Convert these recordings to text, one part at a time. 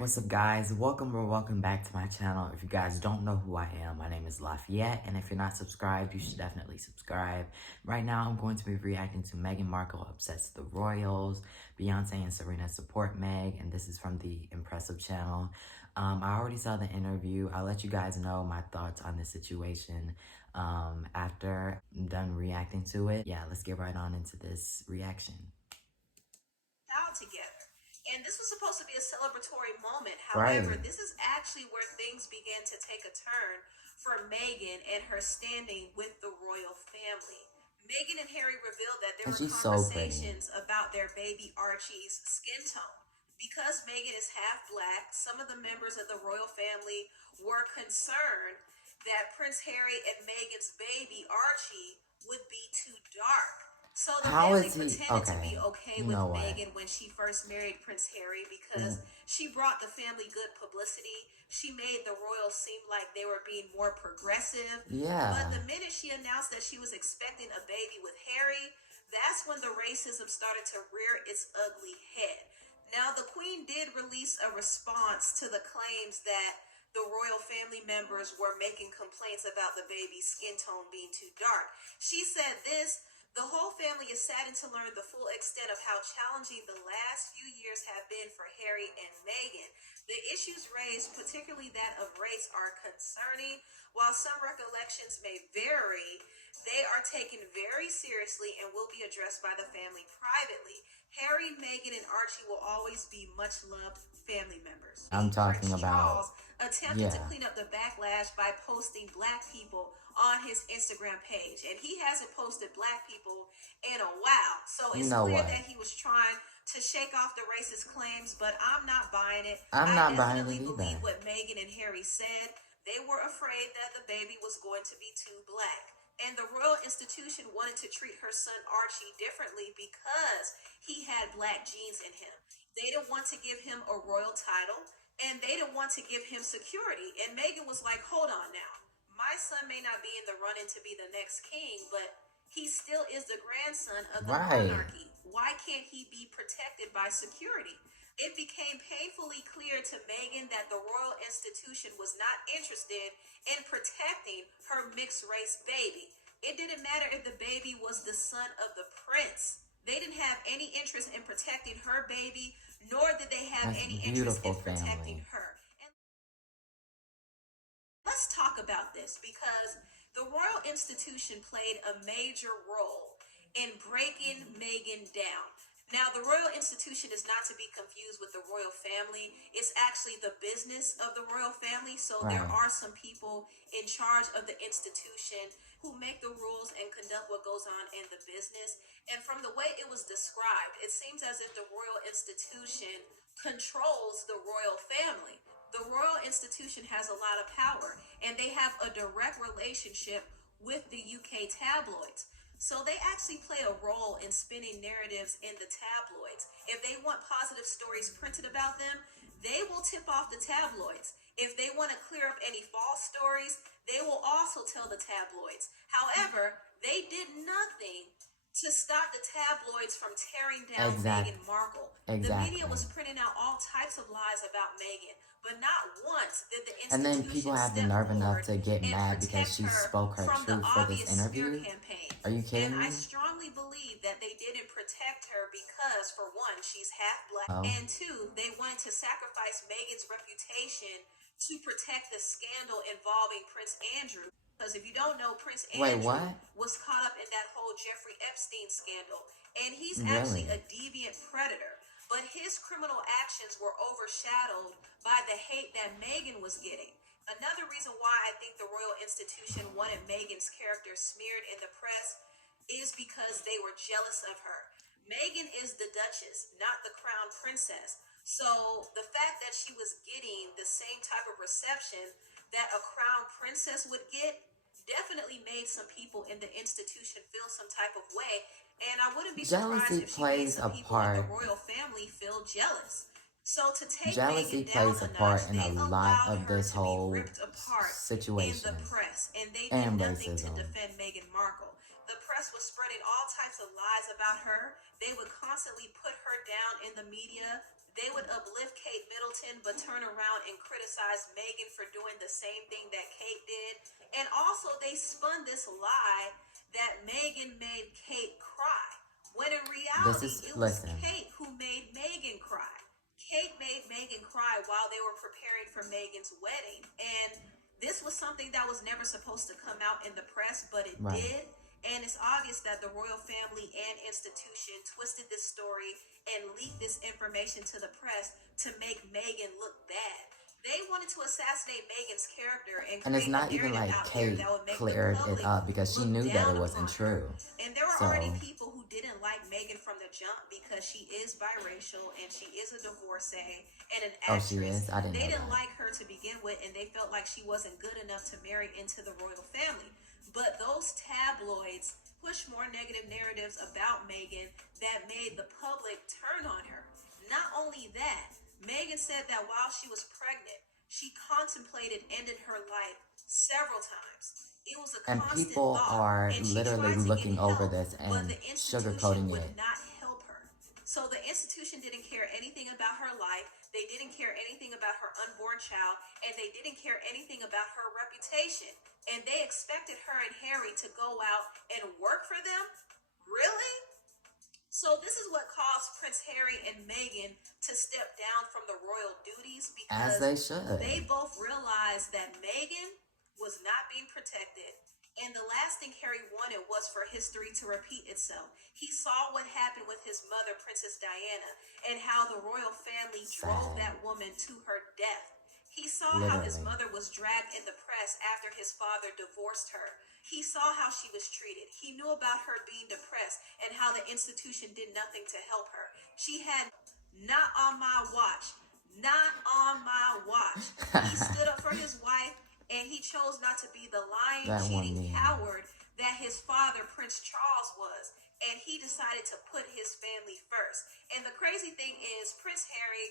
What's up, guys? Welcome or welcome back to my channel. If you guys don't know who I am, my name is Lafayette, and if you're not subscribed, you should definitely subscribe. Right now, I'm going to be reacting to Meghan Markle upsets the royals, Beyoncé and Serena support Meg, and this is from the Impressive channel. I already saw the interview. I'll let you guys know my thoughts on the situation after I'm done reacting to it. Yeah, let's get right on into this reaction. Out together. And this was supposed to be a celebratory moment. However, Right. this is actually where things began to take a turn for Meghan and her standing with the royal family. Meghan and Harry revealed that there And were she's so pretty. conversations about their baby Archie's skin tone. Because Meghan is half black, some of the members of the royal family were concerned that Prince Harry and Meghan's baby Archie would be too dark. So the How family is he? pretended to Okay. be okay You with know what? Meghan when she first married Prince Harry because she brought the family good publicity. She made the royals seem like they were being more progressive. But Yeah. the minute she announced that she was expecting a baby with Harry, that's when the racism started to rear its ugly head. Now, the Queen did release a response to the claims that the royal family members were making complaints about the baby's skin tone being too dark. She said this: the whole family is saddened to learn the full extent of how challenging the last few years have been for Harry and Meghan. The issues raised, particularly that of race, are concerning. While some recollections may vary, they are taken very seriously and will be addressed by the family privately. Harry, Meghan, and Archie will always be much loved family members. I'm talking Prince about, Charles attempted to yeah. clean up the backlash by posting black people on his Instagram page, and he hasn't posted black people in a while. So You it's know clear what? that he was trying to shake off the racist claims, but I'm not buying it. I'm I not buying definitely it either. believe what Meghan and Harry said. They were afraid that the baby was going to be too black. And the royal institution wanted to treat her son Archie differently because he had black genes in him. They didn't want to give him a royal title, and they didn't want to give him security. And Meghan was like, hold on now. My son may not be in the running to be the next king, but he still is the grandson of the Right. monarchy. Why can't he be protected by security? It became painfully clear to Meghan that the royal institution was not interested in protecting her mixed race baby. It didn't matter if the baby was the son of the prince. They didn't have any interest in protecting her baby, nor did they have That's any interest beautiful in protecting family. her. And let's talk about this because the royal institution played a major role in breaking Meghan down. Now, the royal institution is not to be confused with the royal family. It's actually the business of the royal family. So there Right. are some people in charge of the institution who make the rules and conduct what goes on in the business. And from the way it was described, it seems as if the royal institution controls the royal family. The royal institution has a lot of power, and they have a direct relationship with the UK tabloids. So they actually play a role in spinning narratives in the tabloids. If they want positive stories printed about them, they will tip off the tabloids. If they want to clear up any false stories, they will also tell the tabloids. However, they did nothing to stop the tabloids from tearing down Meghan Exact. Markle. The media Exactly. was printing out all types of lies about Meghan, but not once did the And then people institution have the step nerve enough forward to get and mad because protect she her spoke her from the truth for this obvious smear interview. campaign. Are you And kidding I me? strongly believe that they didn't protect her because, for one, she's half black, Oh. and two, they wanted to sacrifice Meghan's reputation to protect the scandal involving Prince Andrew. Because if you don't know, Prince Wait, Andrew what? was caught up in that whole Jeffrey Epstein scandal, and he's actually Really? a deviant predator. But his criminal actions were overshadowed by the hate that Meghan was getting. Another reason why I think the royal institution wanted Meghan's character smeared in the press is because they were jealous of her. Meghan is the Duchess, not the crown princess. So the fact that she was getting the same type of reception that a crown princess would get definitely made some people in the institution feel some type of way. And I wouldn't be surprised Jealousy if she made plays some a people in the part. royal family feel jealous. So to take Jealousy Meghan down plays a a notch, part in a they lot allowed of her this to be whole ripped apart in the situation press, and they did and nothing to racism. defend Meghan Markle. The press was spreading all types of lies about her. They would constantly put her down in the media. they would uplift Kate Middleton but turn around and criticize Meghan for doing the same thing that Kate did. And also they spun this lie that Meghan made Kate cry, when in reality it was Kate who made Meghan cry. Kate made Meghan cry while they were preparing for Meghan's wedding. And this was something that was never supposed to come out in the press, but it did. And it's obvious that the royal family and institution twisted this story and leaked this information to the press to make Meghan look bad. They wanted to assassinate Meghan's character and it's not even like Kate cleared it up because she knew that it wasn't true. And there were already people who didn't like Meghan from the jump because she is biracial and she is a divorcee and an actress. Oh, she is? I didn't know They didn't that. like her to begin with, and they felt like she wasn't good enough to marry into the royal family. But those tabloids push more negative narratives about Meghan that made the public turn on her. Not only that, Meghan said that while she was pregnant, she contemplated ending her life several times. It was a constant people thought, are and she literally tried to looking get help, over this but and the institution sugarcoating would it. not help her. So the institution didn't care anything about her life. They didn't care anything about her unborn child, and they didn't care anything about her reputation. And they expected her and Harry to go out and work for them? Really? So this is what caused Prince Harry and Meghan to step down from the royal duties, because As they should. they both realized that Meghan was not being protected. And the last thing Harry wanted was for history to repeat itself. He saw what happened with his mother, Princess Diana, and how the royal family drove that woman to her death. He saw how his mother was dragged in the press after his father divorced her. He saw how she was treated. He knew about her being depressed and how the institution did nothing to help her. She had, not on my watch, not on my watch. He stood up for his wife, and he chose not to be the lying, cheating coward that his father, Prince Charles, was. And he decided to put his family first. And the crazy thing is, Prince Harry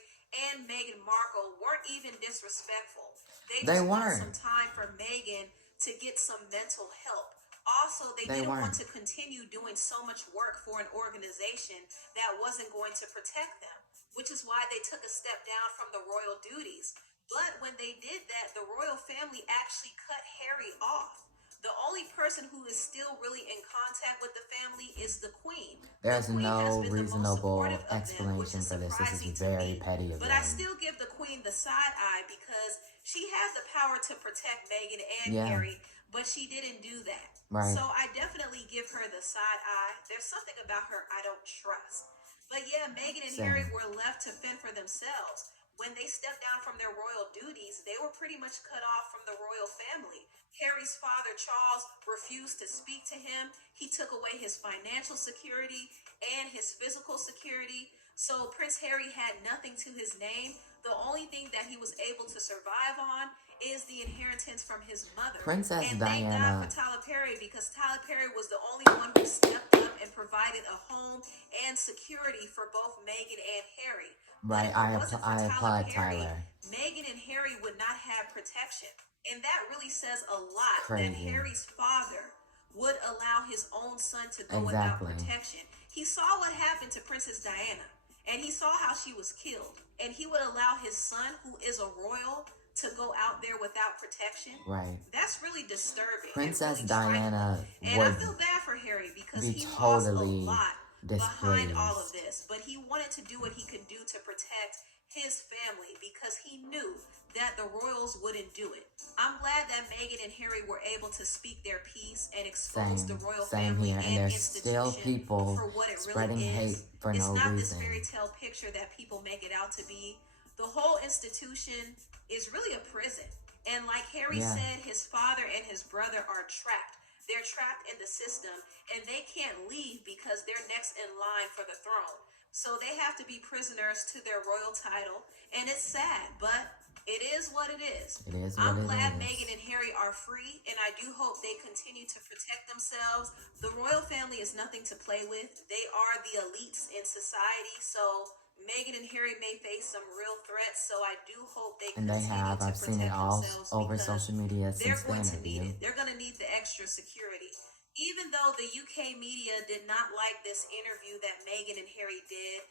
and Meghan Markle weren't even disrespectful. They just wanted some time for Meghan to get some mental help. Also, they didn't want to continue doing so much work for an organization that wasn't going to protect them, which is why they took a step down from the royal duties. But when they did that, the royal family actually cut Harry off. The only person who is still really in contact with the family is the Queen. There's no reasonable explanation for this. This is very petty of them. But I still give the Queen the side eye because she has the power to protect Meghan and Harry, but she didn't do that. So I definitely give her the side eye. There's something about her I don't trust. But yeah, Meghan and Harry were left to fend for themselves. When they stepped down from their royal duties, they were pretty much cut off from the royal family. Harry's father, Charles, refused to speak to him. He took away his financial security and his physical security. So Prince Harry had nothing to his name. The only thing that he was able to survive on is the inheritance from his mother. Princess and Diana. Thank God for Tyler Perry, because Tyler Perry was the only one who stepped up and provided a home and security for both Meghan and Harry. Right, I applaud Tyler. Meghan and Harry would not have protection. And that really says a lot. Crazy. That Harry's father would allow his own son to go without protection. He saw what happened to Princess Diana, and he saw how she was killed. And he would allow his son, who is a royal, to go out there without protection. Right. That's really disturbing. Princess really Diana and I feel bad for Harry because he lost a lot behind all of this. But he wanted to do what he could do to protect his family because he knew that the royals wouldn't do it. I'm glad that Meghan and Harry were able to speak their piece and expose the royal family here. And and there's still institution people for what it spreading really hate is. for It's no not reason. this fairy tale picture that people make it out to be. The whole institution is really a prison. And like Harry said, his father and his brother are trapped. They're trapped in the system, and they can't leave because they're next in line for the throne. So they have to be prisoners to their royal title, and it's sad, but it is what it is. It is what I'm it glad is. Meghan and Harry are free, and I do hope they continue to protect themselves. The royal family is nothing to play with. They are the elites in society, so Meghan and Harry may face some real threats, so I do hope they continue to protect I've seen it all themselves over because social media they're since going the to need interview. it. They're going to need the extra security. Even though the UK media did not like this interview that Meghan and Harry did,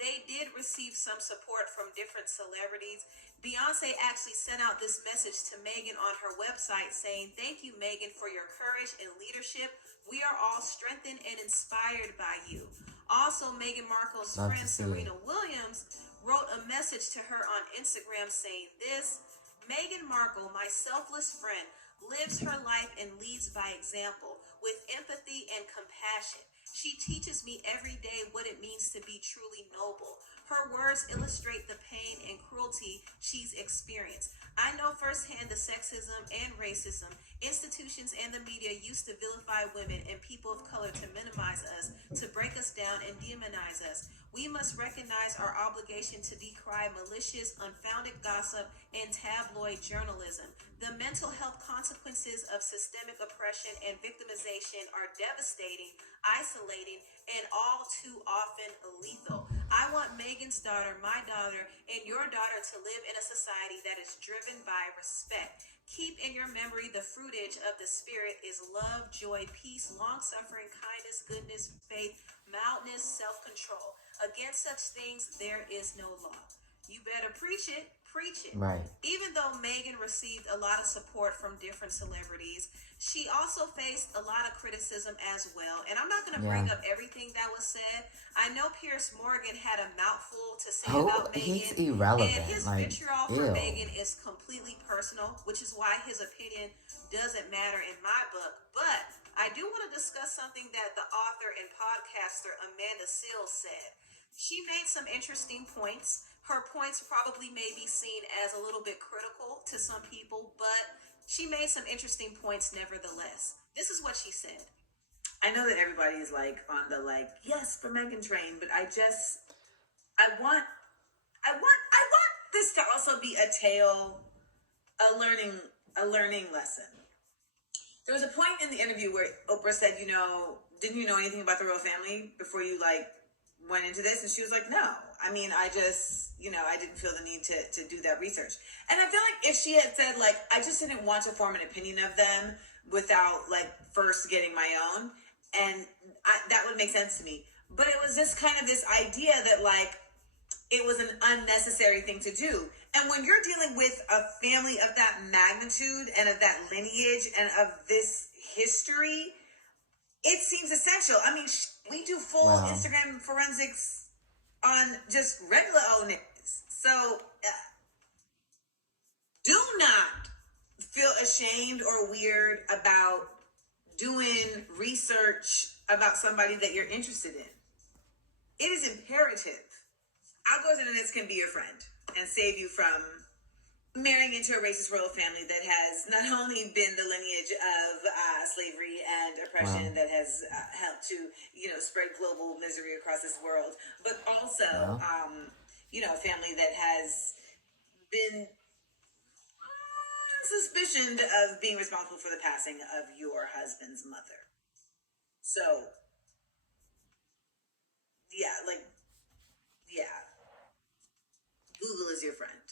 they did receive some support from different celebrities. Beyonce actually sent out this message to Meghan on her website saying, "Thank you, Meghan, for your courage and leadership. We are all strengthened and inspired by you." Also, Meghan Markle's Love to friend see Serena it. Williams wrote a message to her on Instagram saying this: "Meghan Markle, my selfless friend, lives her life and leads by example with empathy and compassion. She teaches me every day what it means to be truly noble. Her words illustrate the pain and cruelty she's experienced. I know firsthand the sexism and racism institutions and the media used to vilify women and people of color, to minimize us, to break us down and demonize us. We must recognize our obligation to decry malicious, unfounded gossip and tabloid journalism. The mental health consequences of systemic oppression and victimization are devastating, isolating, and all too often lethal. I want Megan's daughter, my daughter, and your daughter to live in a society that is driven by respect. Keep in your memory the fruitage of the Spirit is love, joy, peace, long-suffering, kindness, goodness, faith, mildness, self-control. Against such things there is no law." You better preach it, preach it. Right. Even though Meghan received a lot of support from different celebrities, she also faced a lot of criticism as well. And I'm not going to bring up everything that was said. I know Piers Morgan had a mouthful to say about He's Meghan. irrelevant. And his Like, vitriol for Meghan is completely personal, which is why his opinion doesn't matter in my book. But I do want to discuss something that the author and podcaster Amanda Seales said. She made some interesting points. Her points probably may be seen as a little bit critical to some people, but she made some interesting points nevertheless. This is what she said. I know that everybody is like on the yes for Meghan train, but I want this to also be a learning lesson. There was a point in the interview where Oprah said, didn't you know anything about the royal family before you went into this? And she was like, no. I mean, I just, I didn't feel the need to do that research. And I feel like if she had said, I just didn't want to form an opinion of them without, first getting my own, and that would make sense to me. But it was just kind of this idea that, it was an unnecessary thing to do. And when you're dealing with a family of that magnitude and of that lineage and of this history, it seems essential. I mean, we do full Instagram forensics on just regular owners. So do not feel ashamed or weird about doing research about somebody that you're interested in. It is imperative. Algos Internets can be your friend and save you from marrying into a racist royal family that has not only been the lineage of slavery and oppression that has helped to, spread global misery across this world, but also, a family that has been suspicioned of being responsible for the passing of your husband's mother. So, Google is your friend.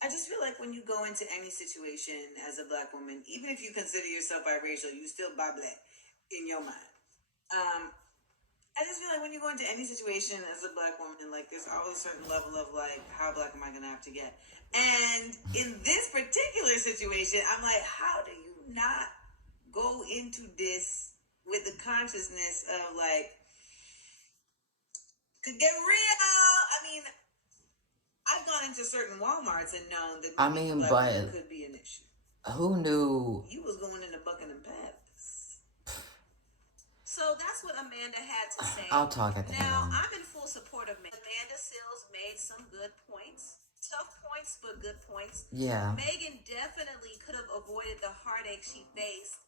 I just feel like when you go into any situation as a Black woman, even if you consider yourself biracial, you still Black in your mind. I just feel like when you go into any situation as a Black woman, there's always a certain level of how Black am I gonna have to get? And in this particular situation, I'm like, how do you not go into this with the consciousness of could get real? I mean, I've gone into certain Walmarts and known that Black could be an issue. Who knew? You was going into Buckingham Palace. So that's what Amanda had to say. I'll talk at the end. Now, I'm in full support of Meghan. Amanda Seales made some good points. Tough points, but good points. Yeah. Meghan definitely could have avoided the heartache she faced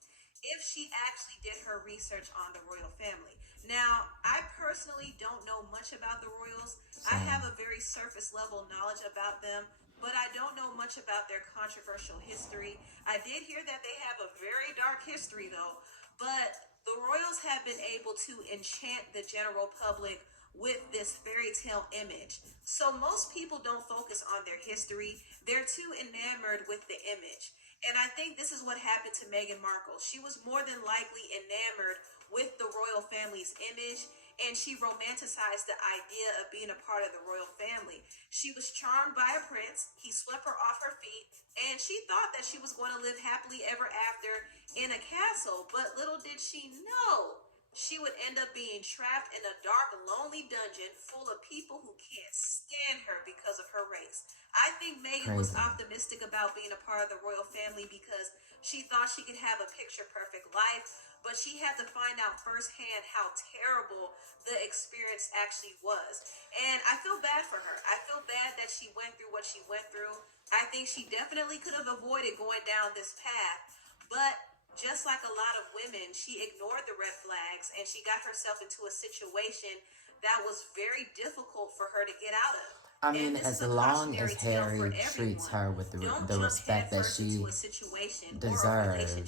if she actually did her research on the royal family. Now, I personally don't know much about the royals. I have a very surface level knowledge about them, but I don't know much about their controversial history. I did hear that they have a very dark history, though, but the royals have been able to enchant the general public with this fairy tale image. So most people don't focus on their history. They're too enamored with the image. And I think this is what happened to Meghan Markle. She was more than likely enamored with the royal family's image, and she romanticized the idea of being a part of the royal family. She was charmed by a prince. He swept her off her feet, and she thought that she was going to live happily ever after in a castle. But little did she know, she would end up being trapped in a dark, lonely dungeon full of people who can't stand her because of her race. I think Meghan was optimistic about being a part of the royal family because she thought she could have a picture-perfect life, but she had to find out firsthand how terrible the experience actually was. And I feel bad for her. I feel bad that she went through what she went through. I think she definitely could have avoided going down this path, but just like a lot of women, she ignored the red flags and she got herself into a situation that was very difficult for her to get out of. I mean, as long as Harry treats her with the respect that she deserves.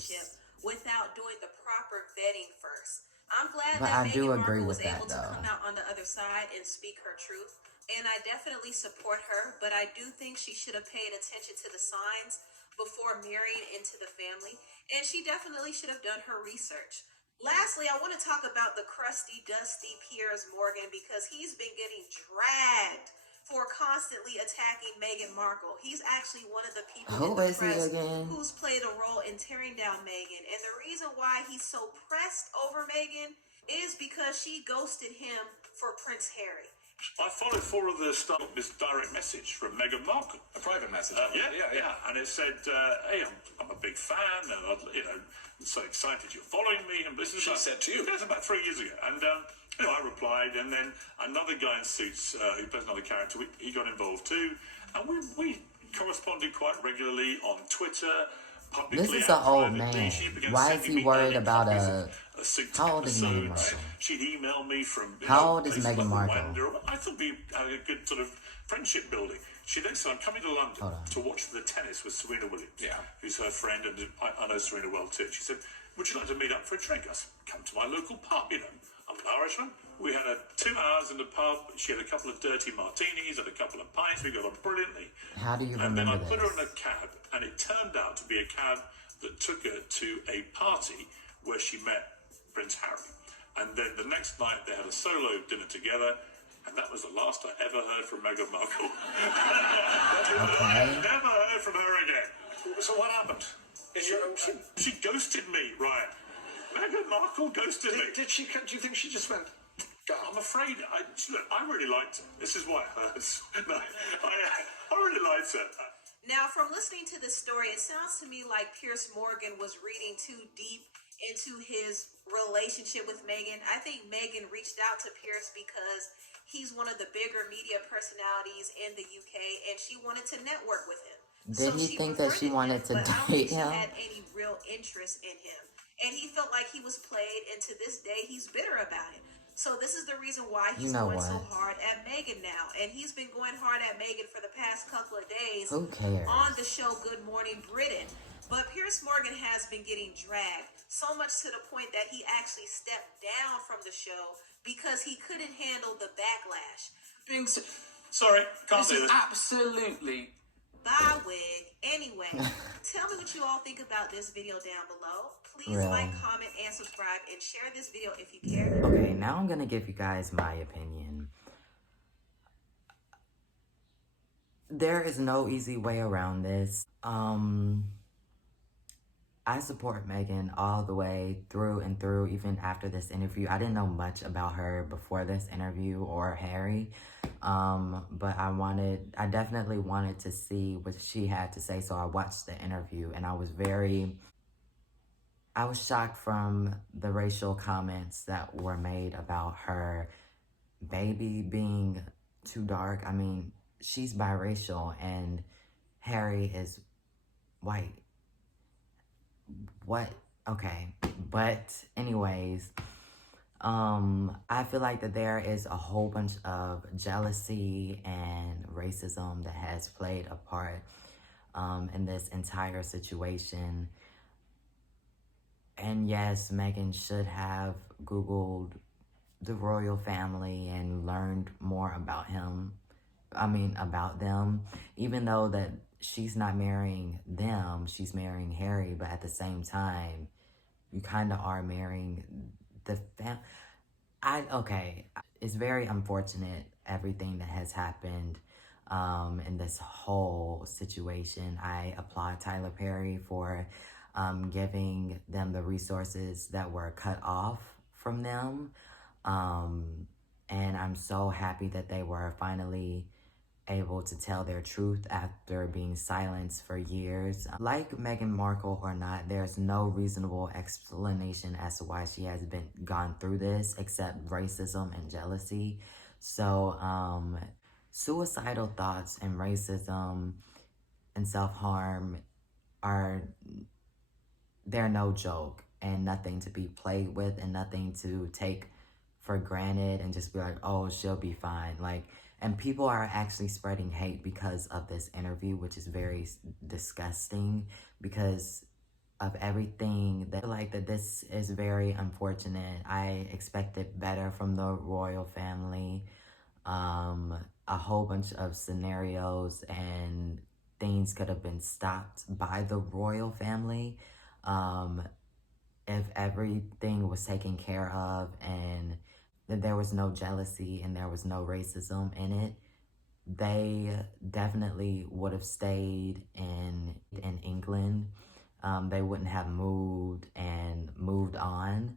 Without doing the proper vetting first. I'm glad But that I do Meghan agree Markle with was that, able to though. come out on the other side and speak her truth. And I definitely support her, but I do think she should have paid attention to the signs before marrying into the family. And she definitely should have done her research. Lastly, I want to talk about the crusty, dusty Piers Morgan because he's been getting dragged for constantly attacking Meghan Markle. He's actually one of the people in the press who's played a role in tearing down Meghan. And the reason why he's so pressed over Meghan is because she ghosted him for Prince Harry. I followed four of the start of this direct message from Meghan Markle. A private message. Yeah. And it said, hey, I'm a big fan, and I'm so excited you're following me. And this is She said to you. That's about 3 years ago. And I replied, and then another guy in suits who plays another character, he got involved too, and we corresponded quite regularly on Twitter. This is an old man. Why is he worried about a... How old is Meghan Markle? She'd email me from... How old is Meghan Markle? I thought we had a good sort of friendship building. She then said, I'm coming to London to watch the tennis with Serena Williams, who's her friend, and I know Serena well too. She said, would you like to meet up for a drink? I said, come to my local pub, I'm an Irishman. We had 2 hours in the pub. She had a couple of dirty martinis and a couple of pints. We got on brilliantly. How do you remember And then I this? put her in a cab, and it turned out to be a cab that took her to a party where she met Prince Harry. And then the next night, they had a solo dinner together, and that was the last I ever heard from Meghan Markle. Okay. Never heard from her again. So what happened? She ghosted me, Ryan. Meghan Markle ghosted me. Did she? Do you think she just went? I'm afraid. I really liked her. This is why it hurts. No, I really liked her. Now, from listening to this story, it sounds to me like Piers Morgan was reading too deep into his relationship with Meghan. I think Meghan reached out to Piers because he's one of the bigger media personalities in the UK, and she wanted to network with him. Did he think that she wanted to date him? She had any real interest in him, and he felt like he was played, and to this day, he's bitter about it. So this is the reason why he's going so hard at Meghan now. And he's been going hard at Meghan for the past couple of days. Who cares? On the show Good Morning Britain. But Piers Morgan has been getting dragged, so much to the point that he actually stepped down from the show because he couldn't handle the backlash. Sorry, can't do this. Absolutely. Bye, wig. Anyway, tell me what you all think about this video down below. Please like, comment, and subscribe, and share this video if you care. Okay, now I'm gonna give you guys my opinion. There is no easy way around this. I support Meghan all the way through and through, even after this interview. I didn't know much about her before this interview or Harry. But I definitely wanted to see what she had to say. So I watched the interview, and I was shocked from the racial comments that were made about her baby being too dark. I mean, she's biracial and Harry is white. What? Okay. But anyways, I feel like that there is a whole bunch of jealousy and racism that has played a part in this entire situation. And yes, Meghan should have Googled the royal family and learned more about about them, even though that she's not marrying them, she's marrying Harry, but at the same time, you kind of are marrying the family. Okay, it's very unfortunate everything that has happened in this whole situation. I applaud Tyler Perry for giving them the resources that were cut off from them. And I'm so happy that they were finally able to tell their truth after being silenced for years. Like Meghan Markle or not, there's no reasonable explanation as to why she has gone through this except racism and jealousy. So suicidal thoughts and racism and self-harm they're no joke and nothing to be played with and nothing to take for granted and just be like, oh, she'll be fine. Like, and people are actually spreading hate because of this interview, which is very disgusting because of everything. That like that this is very unfortunate. I expected better from the royal family. A whole bunch of scenarios and things could have been stopped by the royal family. If everything was taken care of and that there was no jealousy and there was no racism in it, they definitely would have stayed in England. They wouldn't have moved on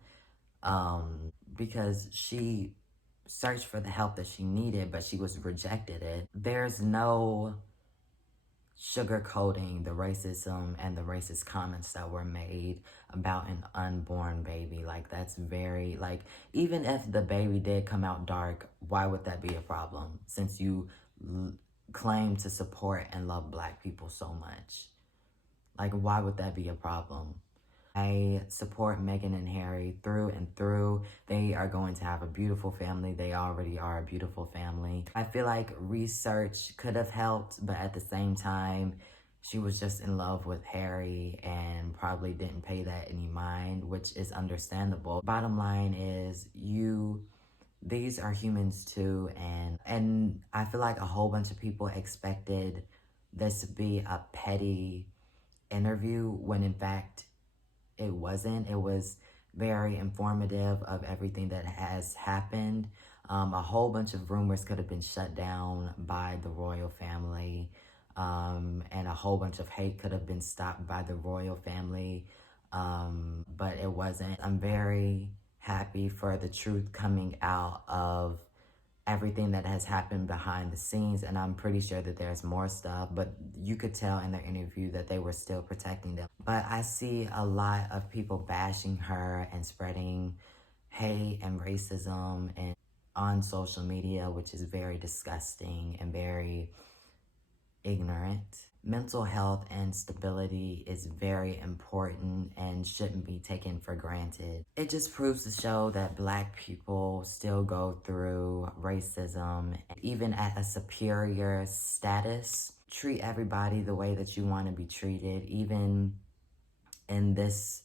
because she searched for the help that she needed, but she was rejected it. There's no sugarcoating the racism and the racist comments that were made about an unborn baby. Like, that's very, like, even if the baby did come out dark, why would that be a problem? Since you claim to support and love Black people so much. Like, why would that be a problem? I support Meghan and Harry through and through. They are going to have a beautiful family. They already are a beautiful family. I feel like research could have helped, but at the same time, she was just in love with Harry and probably didn't pay that any mind, which is understandable. Bottom line is, these are humans too, and I feel like a whole bunch of people expected this to be a petty interview when in fact it wasn't. It was very informative of everything that has happened. A whole bunch of rumors could have been shut down by the royal family, and a whole bunch of hate could have been stopped by the royal family, but it wasn't. I'm very happy for the truth coming out of everything that has happened behind the scenes, and I'm pretty sure that there's more stuff, but you could tell in their interview that they were still protecting them. But I see a lot of people bashing her and spreading hate and racism and on social media, which is very disgusting and very ignorant. Mental health and stability is very important and shouldn't be taken for granted. It just proves to show that Black people still go through racism, even at a superior status. Treat everybody the way that you want to be treated. Even in this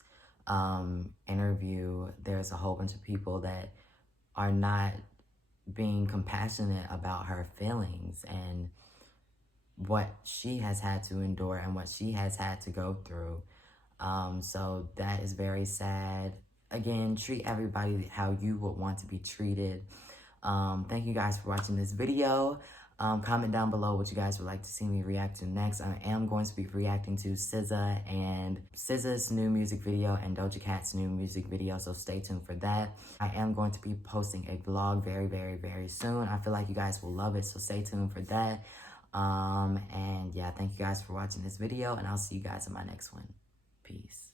interview, there's a whole bunch of people that are not being compassionate about her feelings and what she has had to endure and what she has had to go through. So that is very sad. Again, treat everybody how you would want to be treated. Thank you guys for watching this video. Comment down below what you guys would like to see me react to next. I am going to be reacting to SZA's new music video and Doja Cat's new music video, so stay tuned for that. I am going to be posting a vlog very, very, very soon. I feel like you guys will love it, so stay tuned for that. And yeah, thank you guys for watching this video, and I'll see you guys in my next one. Peace.